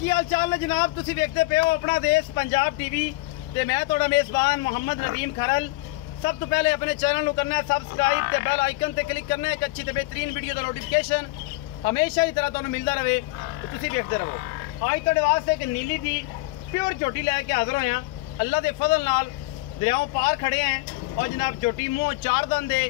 की हाल चाल ने जनाब, तुसी देखते पे हो अपना देश पंजाब टीवी ते मैं थोड़ा मेज़बान मोहम्मद नदीम खरल। सब तो पहले अपने चैनल को करना है सबसक्राइब ते बेल आइकन ते क्लिक करना है। एक अच्छी ते बेहतरीन वीडियो का नोटिफिकेशन हमेशा ही तरह तुहानू मिलता रहे तो तुसी देखते रहो। आज तुहाडे वास्ते एक नीली दी प्योर झोटी लैके हाजिर होए हैं। अल्लाह के फजल नाल दरियाओं पार खड़े हैं और जनाब झोटी मुँह चार दंद है,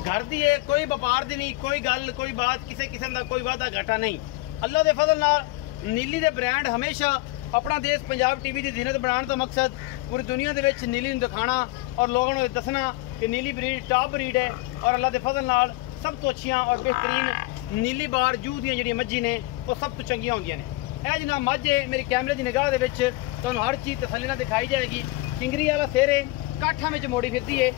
घर दी है, कोई व्यापार दी नहीं, कोई गल कोई बात किसी किस्म का कोई वादा घाटा नहीं। अल्लाह के फजल नाल नीली दे ब्रांड हमेशा अपना देश पंजाब टीवी की जीनत बनाने का मकसद पूरी दुनिया के विच नीली दिखाना और लोगों को दसना कि नीली ब्रीड टॉप ब्रीड है और अल्लाह के फजल नाल सब तो अच्छियाँ और बेहतरीन नीली बार जू दी जी मज्जी ने वो सब तो चंगियाँ होंदियां ने। यह जनाब मझ है मेरी कैमरे की निगाह के विच तुहानू हर चीज़ तसल्ली नाल दिखाई जाएगी। किंगरी वाला सिर है, काठा में मोड़ी फिरती है,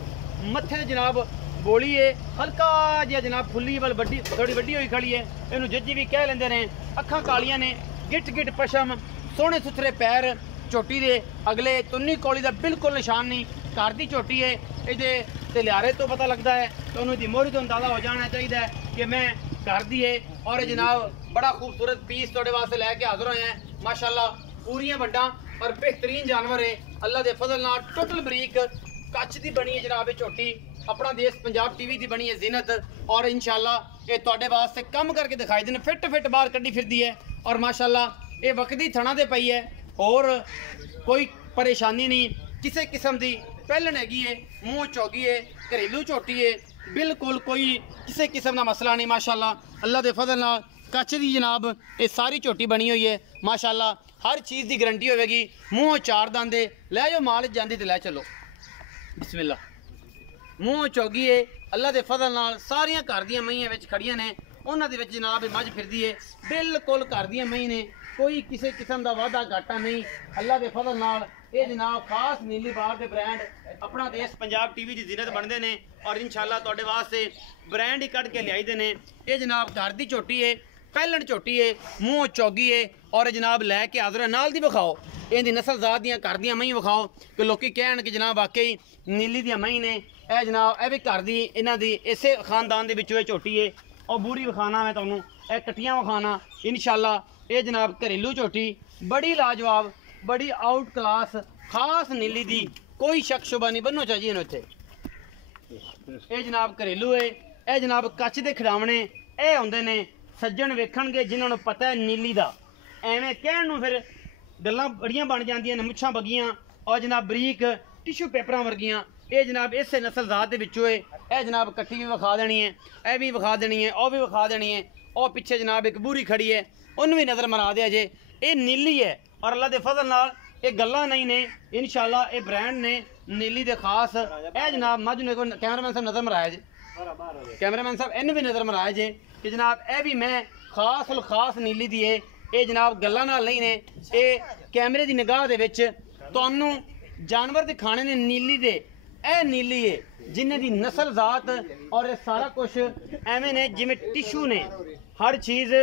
मत्थे ते जनाब बोली है, हल्का जिहा जनाब फुल्ली वाल बड़ी थोड़ी वड्डी हुई खड़ी है, इनू जज्जी भी कह लेंदे ने। अखां कालियां ने, गिट गिट पशम, सोहने सुथरे पैर, झोटी दे अगले तुन्नी कौली का बिल्कुल निशान नहीं। घर की झोटी है, ये लिहारे तो पता लगता है तो उन्होंने मोहरी तो अंदाजा हो जाना चाहिए कि मैं घर दी है। और जनाब बड़ा खूबसूरत पीस थोड़े वास्ते लैके हाजिर होए हैं। माशाल्लाह पूरियां वड्डां और बेहतरीन जानवर है। अल्लाह के फजल नाल टोटल बरीक कच्छ की बनी है जनाब ये झोटी, अपना देश पंजाब टीवी की बनी है जीनत। और इंशाल्लाह ये तुहाडे वास्ते कम करके दिखाई देने, फिट फिट बाहर कड्डी फिरदी है और माशाल्लाह ये वक्ती थणा दे पई है और कोई परेशानी नहीं किसी किस्म की। पहलन हैगी है, मूँह चौगी है, घरेलू झोटी है, बिल्कुल कोई किसी किस्म का मसला नहीं। माशाल्लाह अल्लाह के फजल नाल कच्छ की जनाब ये सारी झोटी बनी हुई है। माशाल्लाह हर चीज़ की गारंटी होगी। मूँह चार दंद लै जाओ माल जाती तो लै चलो बिस्मिल्लाह। मूँह चौगी है, अल्लाह के फजल नाल सारियां घर दियां मईयां विच खड़ियां ने, उन्हां दे विच जनाब मझ फिरदी है, बिल्कुल घर दियां मई ने, कोई किसी किस्म का वादा घाटा नहीं। अल्लाह के फजल नाल ये जनाब खास नीली बार के ब्रांड अपना देश पंजाब टीवी की जीनत बनते हैं और इंशाल्लाह तुहाडे वास्ते ब्रांड ही कढ़ के लियाई दे ने। ये जनाब घर की झोटी है, पहलन झोटी है, मूँह चौगी है और जनाब लैके हाजिर है। नाल दी विखाओ इनकी नस्ल जात दियां घर दियां मई विखाओ कि लोग कहन कि जनाब वाकई नीली दियां मई ने। यह जनाब यह भी घर दी इन्हां दी इसे खानदान के विचों झोटी है और बूरी विखाना मैं तुहानू यह कट्टियां विखाना इंशाल्लाह। ये जनाब घरेलू झोटी बड़ी लाजवाब, बड़ी आउट क्लास खास नीली दी, कोई शक शुबा नहीं बनो चाहिए इत्थे। ये जनाब घरेलू है। यह जनाब कच्छ दे खिडावने ये होंदे ने सज्जन वेखणगे जिन्होंने पता है नीली दा, एवें कहण नूं फिर गल्लां बड़ियां बन जांदियां ने, मुच्छां बगियां और जनाब बरीक टिशू पेपरां वर्गियां। ये जनाब इस नस्ल जात दे विचों है। यह जनाब कट्टी भी विखा देनी है, यह भी विखा देनी है, और भी विखा देनी है। और पिछे जनाब एक बूरी खड़ी है, उन्हें भी नज़र मरा दिया जे। ये नीली है और अल्लाह के फजल नाल ये गल्लां नहीं ने इंशाल्लाह। ये ब्रांड ने नीली दे खास। यह जनाब मझ ने कैमरामैन साहब नज़र मराया जे, कैमरामैन साहब इन्हें भी नज़र मराया जे कि जनाब यह भी मैं खास उल खास नीली दी है। ये जनाब गल्लां नाल नहीं ने, ये कैमरे की निगाह दे विच तुहानू जानवर दिखाने ने नीली दे। ए नीली है जिन्हें दी नस्ल जात और ये सारा कुछ एवें ने जिमें टिशू ने हर चीज़।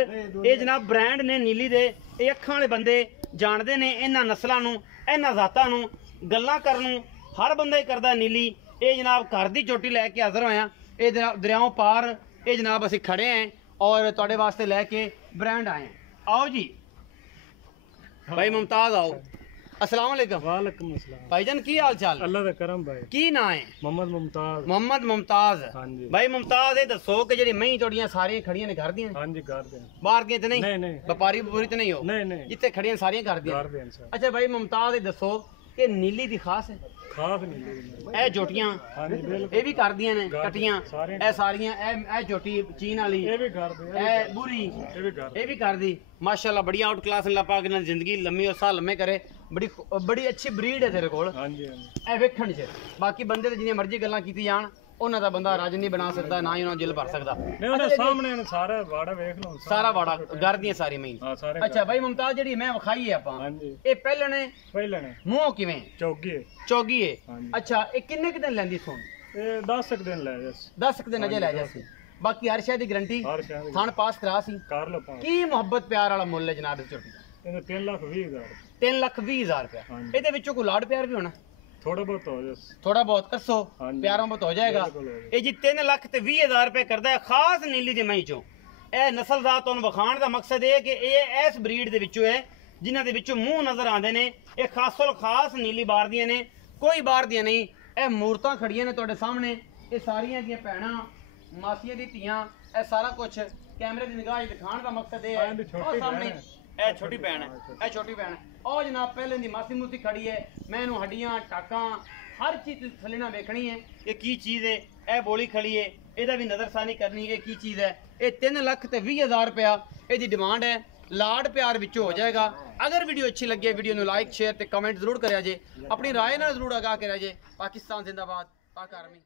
ये जनाब ब्रांड ने नीली दे। ये अखां वाले बंदे जानते हैं इन्हां नस्लों नूं, इन्हां जातां नूं, गल्लां करन हर बंदा ही करदा नीली। ये जनाब घर की झोटी लैके हाजिर होया। ये दरियाओं पार ये जनाब असीं खड़े हैं और तुहाडे वास्ते लैके ब्रांड आए हैं। आओ जी भाई मुमताज़ आओ। अस्सलाम वालेकुम। वालेकुम अस्सलाम। भाईजान की हाल चाल? अल्लाह दा करम भाई। की ना है? मोहम्मद मुमताज। मोहम्मद मुमताज। हाँ जी भाई मुमताज ये दसो कि जी मई थोड़ियां सारियां खड़ियां ने घर दियां? हाँ जी घर दे। बाहर गए तो नहीं? नहीं व्यापारी पूरी तो नहीं हो? नहीं जितने खड़ियां सारियां घर दियां? घर दे सर। अच्छा भाई मुमताज ये दसो कि नीली दी खास है खास नहीं ए झोटियां? हाँ जी बिल्कुल। ये भी कर दियां ने कटियां सारियां। ए सारियां ए झोटी चीन वाली, ये भी घर दे, ए बुरी ये भी कर दी। माशाल्लाह बड़ी आउट क्लास अल्लाह पाक ने जिंदगी लम्मी और साल लम्मे करे। बड़ी बड़ी अच्छी ब्रीड है तेरे कोल। हाँ जी ए वेखण च बाकी बंदे ते जिन्नी मर्जी गल्लां कीती जान उन्हां दा बंदा राज नहीं बना सकदा, ना ही उन्हां जिल भर सकदा। नहीं उन्हें सामने ने सारा वाड़ा देख लो, सारा वाड़ा घर दियां सारी मई। हां सारे। अच्छा भाई मुमताज जेडी मैं विखाई है आपां, हाँ जी ए पहलने पहले ने मूंह किवें चौकी है। चौगी है? हाँ जी। अच्छा ये किन्ने क दिन लैंदी सुन? ये 10 दिन ले जस 10 दिन अजे लै जासी। बाकी हर शय दी गारंटी हर शहर थान पास करा सी। कर लो पास। की मोहब्बत प्यार वाला मुੱਲ है जनाब इस झोटी दा? इन्हें 3,20,000। 3,20,000 रुपया। हाँ जी। ਇਹਦੇ ਵਿੱਚੋਂ ਕੋਈ ਲਾਡ ਪਿਆਰ ਵੀ ਹੋਣਾ? थोड़ा बहुत हो जस थोड़ा बहुत कसो हाँ जी। प्यारों बहुत हो जाएगा। बिल्कुल हो जाएगा। ये जी 3,20,000 रुपये करता है खास नीली दी मई चो। ਇਹ ਨਸਲ ਦਾ ਤੁਹਾਨੂੰ ਵਿਖਾਉਣ ਦਾ ਮਕਸਦ ਇਹ ਕਿ ਇਹ ਇਸ ਬਰੀਡ ਦੇ ਵਿੱਚੋਂ ਹੈ ਜਿਨ੍ਹਾਂ ਦੇ ਵਿੱਚੋਂ ਮੂੰਹ ਨਜ਼ਰ ਆਉਂਦੇ ਨੇ। ਇਹ ਖਾਸਲ ਖਾਸ ਨੀਲੀ ਬਾਰ ਦੀਆਂ ਨੇ, ਕੋਈ ਬਾਹਰ ਦੀਆਂ ਨਹੀਂ। ਇਹ ਮੂਰਤਾਂ ਖੜੀਆਂ ਨੇ ਤੁਹਾਡੇ ਸਾਹਮਣੇ, ਇਹ ਸਾਰੀਆਂ ਦੀਆਂ ਭੈਣਾਂ ਮਾਸੀਆਂ ਦੀ ਧੀਆਂ। ਇਹ ਸਾਰਾ ਕੁਝ ਕੈਮਰੇ ਦੀ ਨਿਗਾਹ 'ਚ ਦਿਖਾਉਣ ਦਾ ਮਕਸਦ ਇਹ ਹੈ। ਉਹ ਸਾਹਮਣੇ ਇਹ ਛੋਟੀ ਭੈਣ ਹੈ, ਇਹ ਛੋਟੀ ਭੈਣ। ਉਹ ਜਨਾਬ ਪਹਿਲੇ ਦੀ ਮਾਸੀ ਮੂਸੀ ਖੜੀ ਹੈ। ਮੈਂ ਇਹਨੂੰ ਹੱਡੀਆਂ ਟਾਕਾਂ ਹਰ ਚੀਜ਼ ਥੱਲੇ ਨਾਲ ਵੇਖਣੀ ਹੈ ਇਹ ਕੀ ਚੀਜ਼ ਹੈ। ਇਹ ਬੋਲੀ ਖੜੀ ਹੈ, ਇਹਦਾ ਵੀ ਨਜ਼ਰਸਾਨੀ ਕਰਨੀ ਇਹ ਕੀ ਚੀਜ਼ ਹੈ। ਇਹ 3,20,000 ਰੁਪਇਆ ਇਹਦੀ ਡਿਮਾਂਡ ਹੈ। ਲਾਡ ਪਿਆਰ ਵਿੱਚੋਂ ਹੋ ਜਾਏਗਾ। अगर वीडियो अच्छी लगे वीडियो ਨੂੰ लाइक शेयर ਤੇ कमेंट जरूर करिया जे। अपनी राय ਨਾਲ जरूर आगाह करिया जे। पाकिस्तान जिंदाबाद, पाक आर्मी।